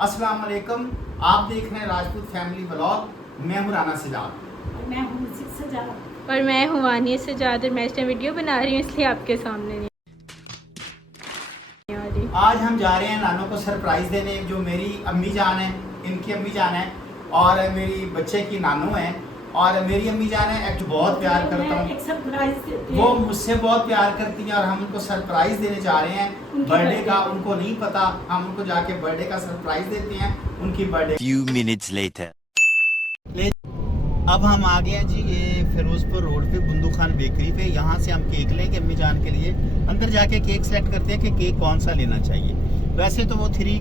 अस्सलाम वालेकुम, आप देख रहे हैं राजपूत फैमिली ब्लॉग। मैं हूं राना सजाद, मैं हूं सजाद और मैं हूँ वानिया सजाद और मैं इस टाइम वीडियो बना रही हूँ इसलिए आपके सामने नहीं आ रही। आज हम जा रहे हैं नानों को सरप्राइज देने। जो मेरी अम्मी जान है, इनकी अम्मी जान है और मेरी बच्चे की नानू है। और मेरी अम्मी जान है एक बहुत प्यार करता हूँ, एक सरप्राइज देते हैं। वो मुझसे बहुत प्यार करती हैं और हम उनको सरप्राइज देने जा रहे हैं बर्थडे का। उनको नहीं पता, हम उनको जाके बर्थडे का सरप्राइज देते हैं, उनकी बर्थडे। Few minutes later. अब हम आ गए हैं जी ये फिरोजपुर रोड पे बुंदू खान बेकरी पे। यहाँ से हम केक लेंगे अम्मी जान के लिए। अंदर जाके केक सेलेक्ट करते हैं कि केक कौन सा लेना चाहिए। वैसे तो वो थ्री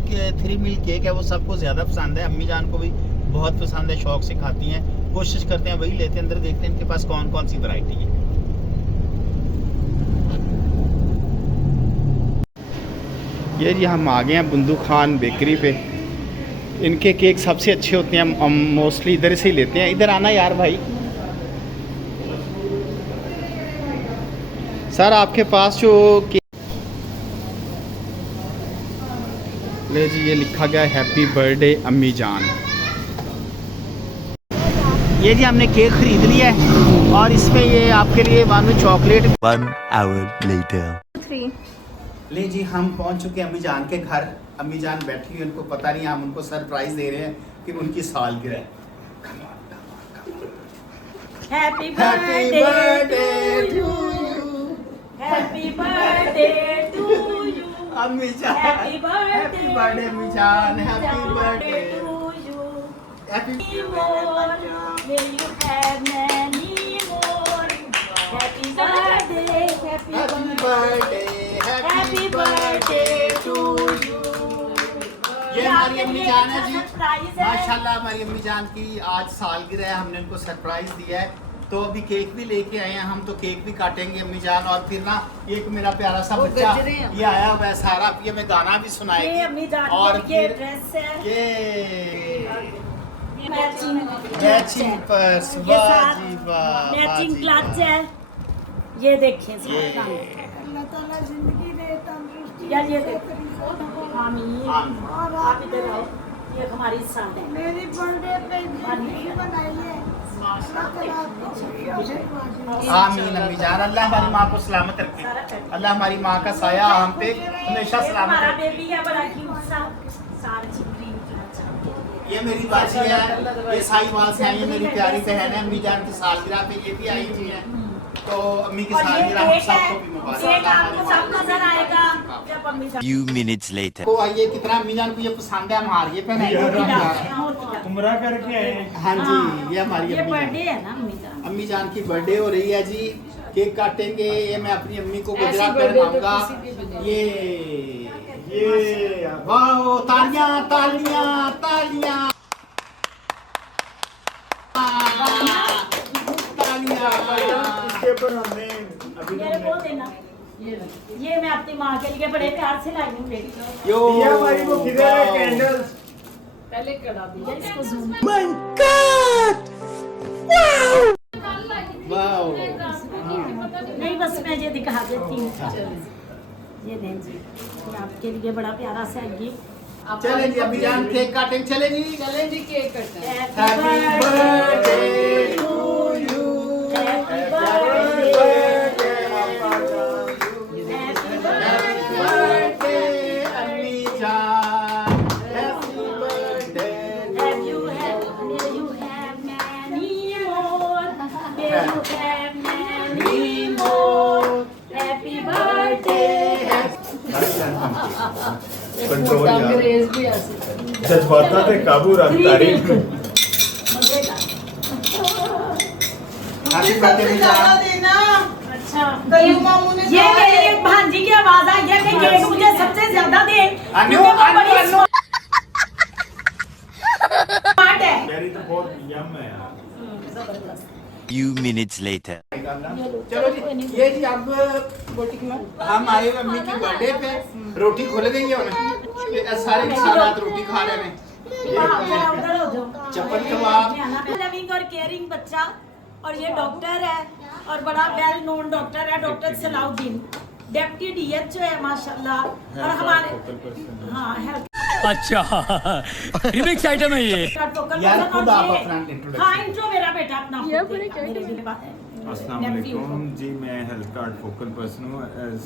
मिल केक है, वो सबको ज़्यादा पसंद है, अम्मी जान को भी बहुत पसंद है, शौक से खाती हैं। कोशिश करते हैं वही लेते हैं। अंदर देखते हैं इनके पास कौन कौन सी वैरायटी है। ये जी हम आ गए हैं बुंदू खान बेकरी पे। इनके केक सबसे अच्छे होते हैं, हम मोस्टली इधर से ही लेते हैं। इधर आना यार भाई। सर आपके पास जो केक ले जी, ये लिखा गया हैप्पी बर्थडे अम्मी जान। ये जी हमने केक खरीद लिया है और इसमें ये आपके लिए वानू चॉकलेट। 1 hour later. ले जी हम पहुंच चुके हैं अम्मी जान के घर। अम्मी जान बैठी हुई, उनको पता नहीं हम उनको सरप्राइज दे रहे हैं कि उनकी सालगिरह है। Happy birthday to you, happy birthday to you अम्मी जान, हैप्पी बर्थडे अम्मी जान, happy birthday to you, happy more may you have many more, happy birthday, happy birthday, happy birthday to you। ये हमारी अम्मी जान है जी। सरप्राइज है। माशाल्लाह हमारी अम्मी जान की आज सालगिरह है, हमने उनको सरप्राइज दिया है। तो अभी केक भी लेके आए हैं हम, तो केक भी काटेंगे अम्मी जान। और फिर ना एक मेरा प्यारा सा बच्चा ये आया हुआ है सारा, ये मैं गाना भी ये सुनाएगी। अम्मी जान और की ये फिर ड्रेस है, ये मैचिंग मैचिंग पर्स, ये वाह साथ जी वाह, मैचिंग वाह जी क्लच वाह। है। ये देखिए ये अल्लाह ताला जिंदगी दे, तंदुरुस्ती यार ये देखो। आमीन। आमीन। आप इधर आओ, ये हमारी साथ है। मेरी बर्थडे पे वीडियो बनाई है। आमीन अम्मी जान। अल्लाह हमारी माँ को सलामत रखे, अल्लाह हमारी माँ का साया हम पे हमेशा सलामत हमारा रखे। बेबी है बड़ा क्यूट सा, सारी चिकनी ये मेरी बाजी है, ये साहिवाल से आई है, मेरी प्यारी बहन है। अम्मी जान की सालगिरह पे ये भी आई हुई है, तो अम्मी की और ये सालगिरह हम केक सबको है, भी मुबारक। केक आपको सब नजर आएगा जब अम्मी जान Few minutes later. को आइए कितना अम्मी जान को ये पसंद है, हम हार ये पहनाएंगे। उम्रा करके आए हैं। हाँ जी, ये हमारी ये अम्मी बर्थडे जान। है ना अम्मी जान। अम्मी जान की बर्थडे हो रही है जी। केक काटेंगे, ये मैं अपनी अम्मी को ऐसी गुजरा birthday तो पहनाऊंगा। किसी की भी नहीं। ये वाह, तालियां तालियां तालियां इसके ऊपर हमने अभी मेरे को देना, ये मैं अपनी माँ के लिए बड़े प्यार से लाई हूँ बेटी। यो दिया हमारी को किधर है कैंडल्स? पहले कड़ा दिया इसको जूम। वाओ, नहीं बस मैं ये दिखा देती हूँ। ये दें जी, ये आपके लिए बड़ा प्यारा सा गिफ्ट। चले जी अभी जान केक काटेंगे। चले जी केक करते हैं। Happy birthday to you, happy happy birthday, birthday अम्मी जान, happy birthday. may you have many more, may you have many more, happy birthday. Control जज्बाता पे काबू रखता रही। हैप्पी बर्थडे अम्मी जान। अच्छा, ये मेरी एक भांजी की आवाज आई है कि केक मुझे सबसे ज्यादा दे, अनु, क्योंकि वो बड़ी अनु, अनु। स्मार्ट है। मेरी तो बहुत यम है यार। Few minutes later. चलो जी, ये जी अब हम आए हुए अम्मी की बर्थडे पे। रोटी खुल गई है उन्हें, सारे के सारे रात रोटी खा रहे हैं। उधर हो जाओ। चप्पल कबाब। लविंग और केयरिंग बच्चा, और ये डॉक्टर है और बड़ा वेल नोन डॉक्टर है, डॉक्टर सलाउद्दीन, डेप्टी DHO है माशाल्लाह। और हमारे हाँ हेल्थ अच्छा रिमिक्स आइटम है ये। यार खुद आप अपना इंट्रोडक्शन। हाँ इंट्रो मेरा बेटा अपना ये खुद पूरे देगा, क्या मेरे कर भी बात है। अस्सलाम वालेकुम जी, मैं हेल्थ कार्ड फोकल पर्सन हूँ एज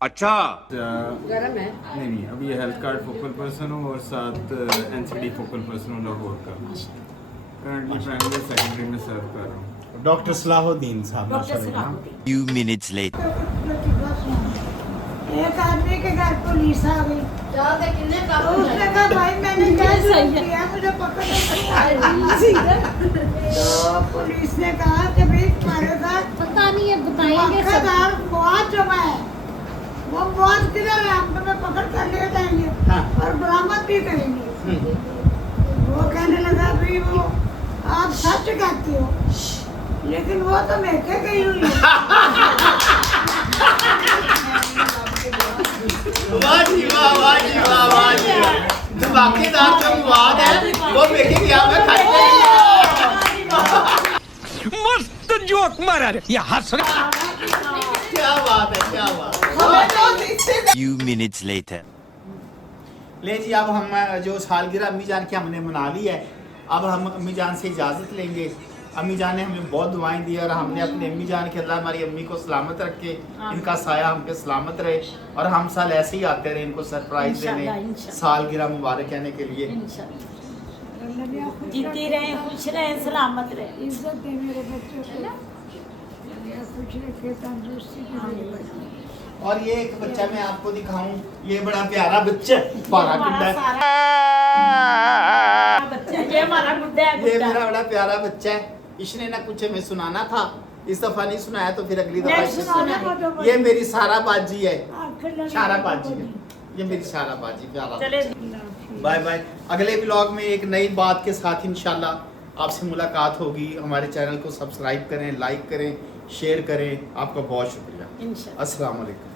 अच्छा गरम है नहीं अभी हेल्थ कार्ड फोकल पर्सन हूँ और साथ एनसीडी फोकल पर्सन हूँ लाहौर का। करंटली प्राइमरी सेकेंडरी में सर्व कर रहा हूँ। डॉक्टर सलाहुद्दीन साहब डॉक्टर माशाल्लाह। सलाहुद्दीन। few minutes later एक आदमी के घर पुलिस आ गई तो उसने कहा भाई मैंने क्या जुर्म किया मुझे पकड़ तो पुलिस ने कहा कि भाई तुम्हारे साथ पता नहीं है बताएंगे सब। वक्फदार फौज जमा है वो फौज किधर है हम तुम्हें पकड़ कर ले जाएंगे हाँ। और बरामद भी करेंगे। वो कहने लगा भाई वो आप सच कहती हो लेकिन वो तो महके गई हुई है। वाह जी वाह, वाह जी वाह, वाह जी वाह। धमाकेदार जो विवाद है वो देखे गया मैं खाई मस्त जोक मारा रे ये हंस रहा। क्या बात है, क्या बात है। few minutes later ले जी अब हम जो सालगिरह अम्मी जान की हमने मना ली है, अब हम अम्मी जान से इजाज़त लेंगे। अम्मी जान ने हमें बहुत दुआएं दी और हमने अपनी अम्मी जान के अल्लाह हमारी अम्मी को सलामत रखे, इनका साया हम पे सलामत रहे और हम साल ऐसे ही आते रहे इनको सरप्राइज देने, इंशाल्लाह। सालगिरह मुबारक कहने के लिए। जीती रहे, खुश रहे, सलामत रहे। इज्जत दे मेरे बच्चों को, खुश रखे, तंदुरुस्ती दे मेरे बच्चों को। और ये एक बच्चा मैं आपको दिखाऊं, ये बड़ा प्यारा बच्चा पारा गुड्डा है। बच्चा ये हमारा गुड्डा है, ये गुड्डा। मेरा बड़ा प्यारा बच्चा है। इसने ना कुछ हमें सुनाना था, इस दफा नहीं सुनाया तो फिर अगली दफा नहीं इसे सुनाना। सुनाएंगे। ये मेरी सारा बाजी है, आखिर लगी सारा तो बाजी है, बनी। ये मेरी सारा बाजी प्यारा। चले बाय बाय। अगले व्लॉग में एक नई बात के साथ इंशाल्लाह आपसे मुलाकात होगी। हमारे चैनल को सब्सक्राइब करें, लाइक करें, शेयर करें। आपका बहुत शुक्रिया। इंशाल्लाह। अस्सलाम वालेकुम।